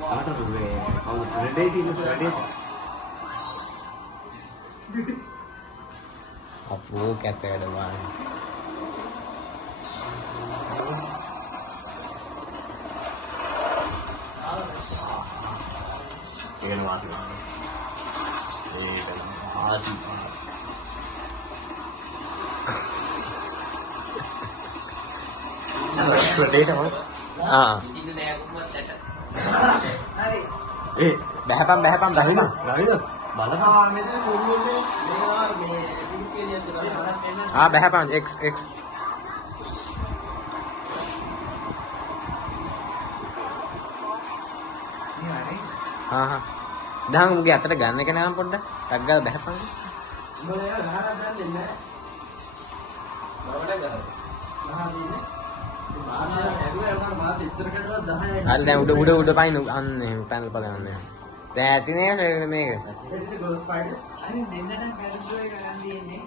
කාටද මේ කවුද ට්‍රෙඩේ තියෙන ට්‍රෙඩේ අපෝ කැත වැඩ බාන ඒකන වාසි ඒක ආසි ට්‍රෙඩේ තමයි බැහැපම් බැහිම රවිද බලපන් බැහැපම් x දහං මුගේ අතට ගන්න එක නෑම පොඩ්ඩක් ටක් ගාලා බැහැපම් හරි දැන් උඩ පයින් අන්න එහෙම පැනල් බලන්න දැන් ඇතිනේ මේක දෙන්නට පැඩ්‍රෝ එක ගන්න තියෙන්නේ